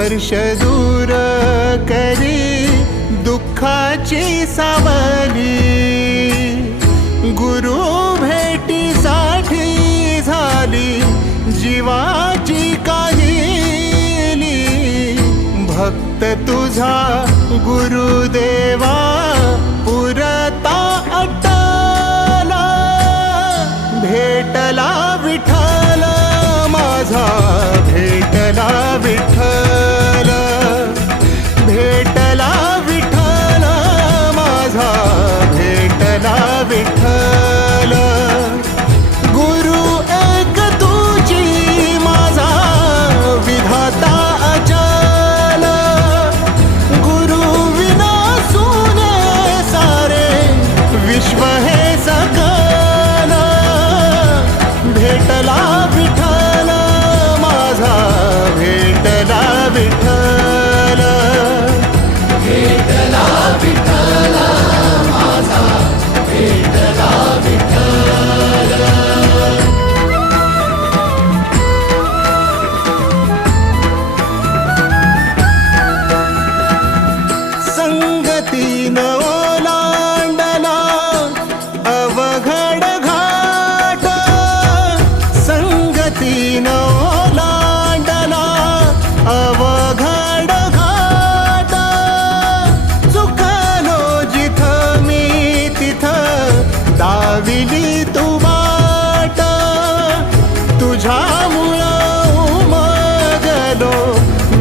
स्पर्श दूर करी दुःखाची सावली। गुरु भेटीसाठी झाली जीवाची काहिली। भक्त तुझा गुरुदेवा पुरता अटला। भेटला विठ्ठल माझा, भेटला विठ्ठल, भेटला विठ्ठल माझा, भेटला विठ्ठल। गुरु एक तुझी माझा विधाता अचल। गुरु विना सुने सारे विश्व हे सकल। भेटला विठ्ठल माझा, भेटला विठ्ठल, भेटला विठ्ठल माझा, भेटला विठ्ठल। संगतीनं ओलांडला अवघड घाट। संगतीनं ओलांडला अवघड घाट। चुकलो जिथं मी तिथं दाविली तू वाट। तुझ्यामुळं उमगलो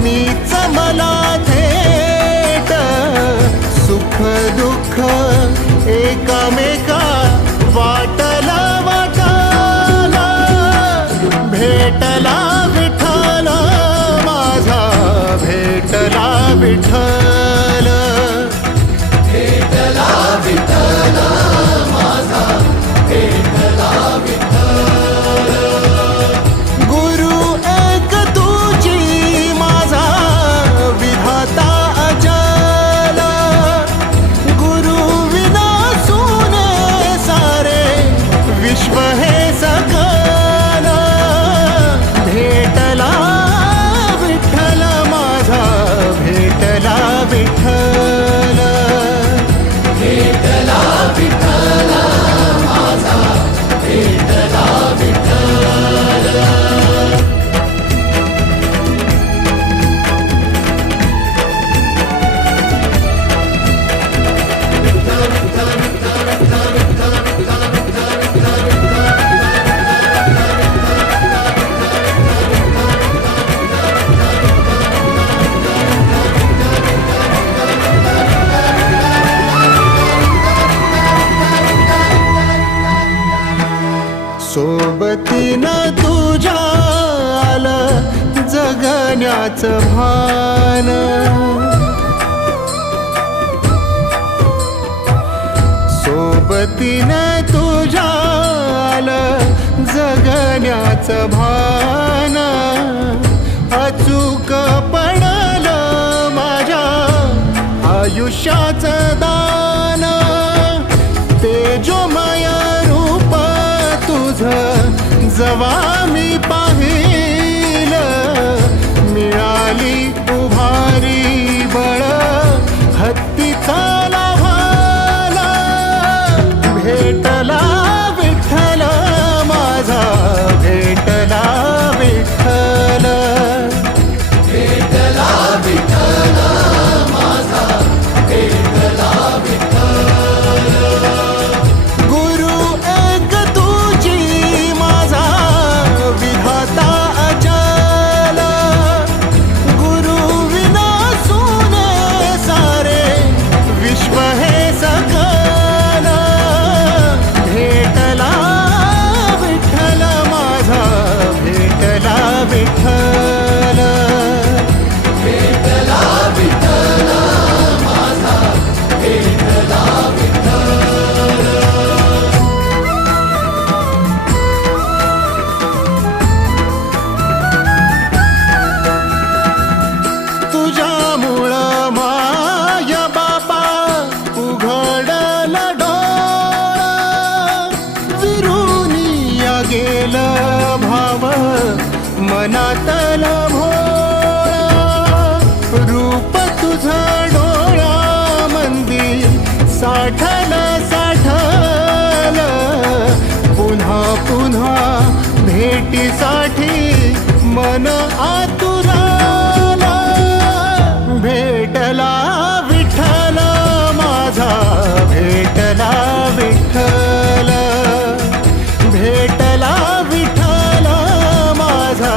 मीच मला थेट। सुख दुःख एकामेका वाटला वाटाला। भेटला विठ्ठल माझा, भेटला विठ्ठल, भेटला विठ्ठल माझा, भेटला विठ्ठल। गुरु एक तुझी माझा विधाता अचल। गुरु विना सुने सारे विश्व हे सकल। भेटला विठ्ठल माझा, भेटला विठ्ठल, भेटला विठ्ठल माझा, भेटला विठ्ठल। सोबतीनं तुझ्या आलं जगण्याचं भान। सोबतीनं तुझ्या आलं जगण्याचं भान। अचूक पडलं माझ्या आयुष्याचं दान। तेजोमय रूप तुझं जवा मी पाहिलं। मिळाली उभारी बळ हत्तीचा लाभाला। भेटला विठ्ठल माझा, भेटला विठ्ठल, भेटला विठ्ठल माझा, भेटला विठ्ठल। गुरु एक तुझी माझा विधाता अचल। गुरु विना सुने सारे विश्व हे सकल। भेटला विठ्ठल माझा, भेटला विठ्ठल, भेटला विठ्ठल माझा, भेटला विठ्ठल। तुझ्यामुळं माय बापा उघडलं डोळं। विरुनिया गेलं भाव मनातलं भोळं। भेटीसाठी मन आतुराला. भेटला विठ्ठल माझा, भेटला विठ्ठल, भेटला विठ्ठल माझा,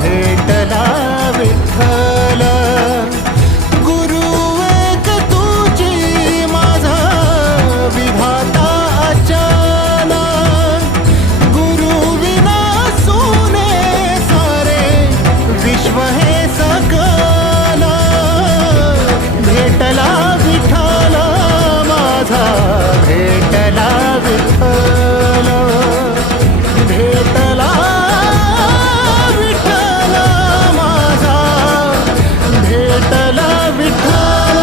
भेटला विठ्ठल. गुरु एक तुझी माझा विधाता अचानक. गुरु विना सोने सारे विश्व हे सकल. भेटला विठ्ठल माझा, भेटला विठ्ठल, भेटला विठ्ठल माझा, भेटला विठ्ठल.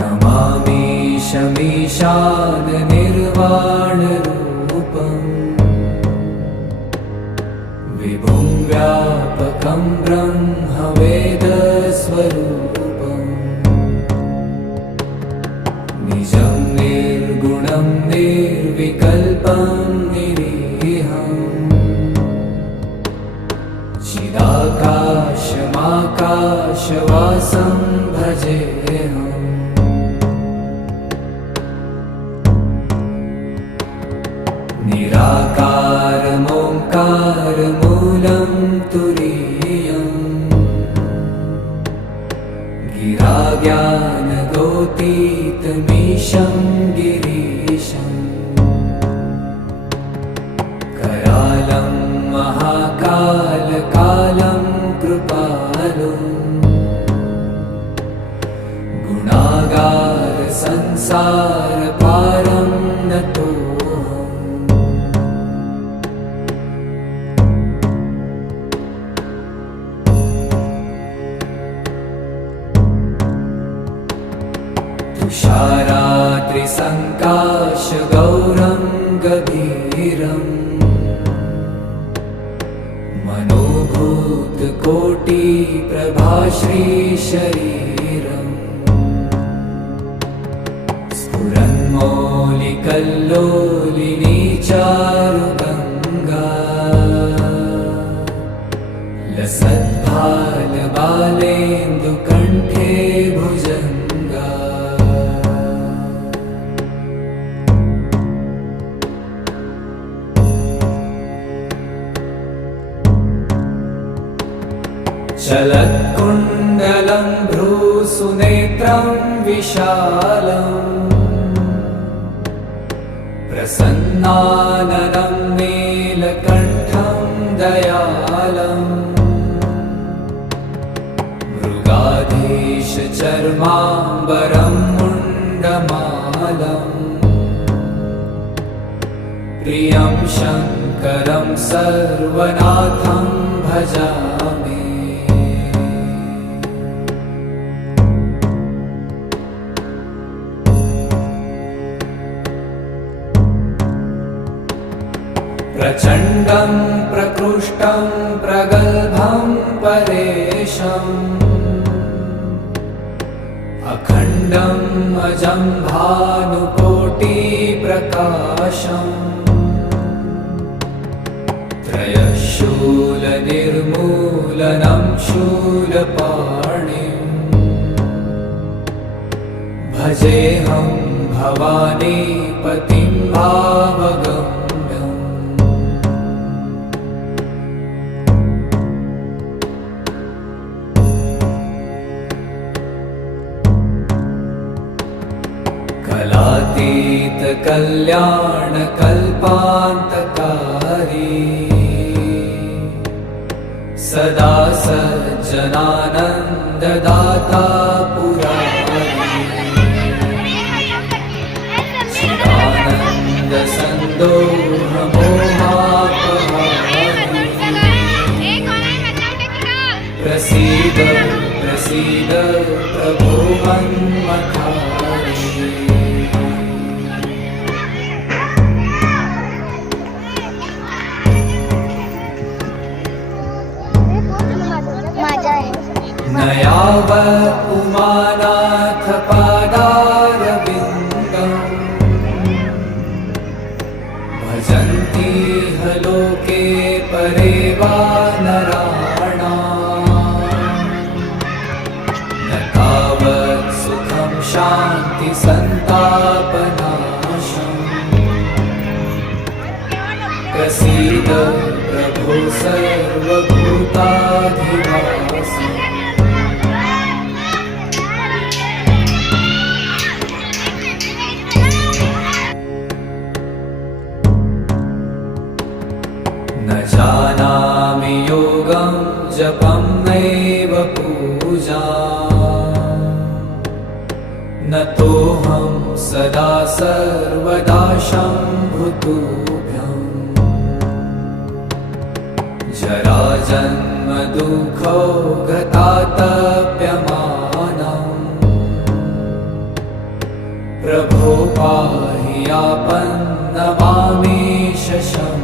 नमामि शमीशान निर्वाणरूपम् विभुं व्यापकं ब्रह्मवेदस्वरूपम्. निजं निर्गुणं निर्विकल्पं निरीहम्. चिदाकाशमाकाशवासं भजेऽहम्. निराकारमोङ्कारमूलं तुरीयम्. गिराज्ञानगोतीतमीशं गिरीशम्. करालं महाकालकालं कृपालुम्. गुणागार संसारपारं नतोऽहम्. तुषारात्रिसङ्काशगौरं गभीरम्. मनोभूतकोटिप्रभाश्रीशरीरम्. स्फुरन्मौलिकल्लोलिनी चारुगङ्गा. लसद्भालबालेन्दुकण्ठे भुजङ्गा. चलत्कुण्डलं भ्रूसुनेत्रं विशालम्. प्रसन्नाननं नीलकण्ठं दयालम्. मृगाधीशचर्माम्बरं मुण्डमालम्. प्रियं शङ्करं सर्वनाथं भजामि. प्रचण्डं प्रकृष्टं प्रगल्भं परेशम्. अखण्डम् अजं भानुकोटिप्रकाशम्. त्रयशूलनिर्मूलनं शूलपाणिम्. भजेऽहं भवानीपतिं भावगम्. कलातीतकल्याणकल्पान्तकारी. सदा सज्जनानन्ददाता पुरारी. चिदानन्दसन्दोहमोहापहारी. प्रसीद प्रसीद प्रभो मन्मथारी. तावत् उमानाथ पादारविन्दम् भजन्ति ह लोके परे वा नराणाम् न तावत् सुखं शान्ति सन्तापनाशम् प्रसीद प्रभो सर्वभूताधिवासी न जानामि योगं जपं नैव पूजा न तोऽहं सदा सर्वदा शम्भुतुभ्यम् जराजन्म दुःखो गतातप्यमानम् प्रभो पाहि यापन्नमामीश शम्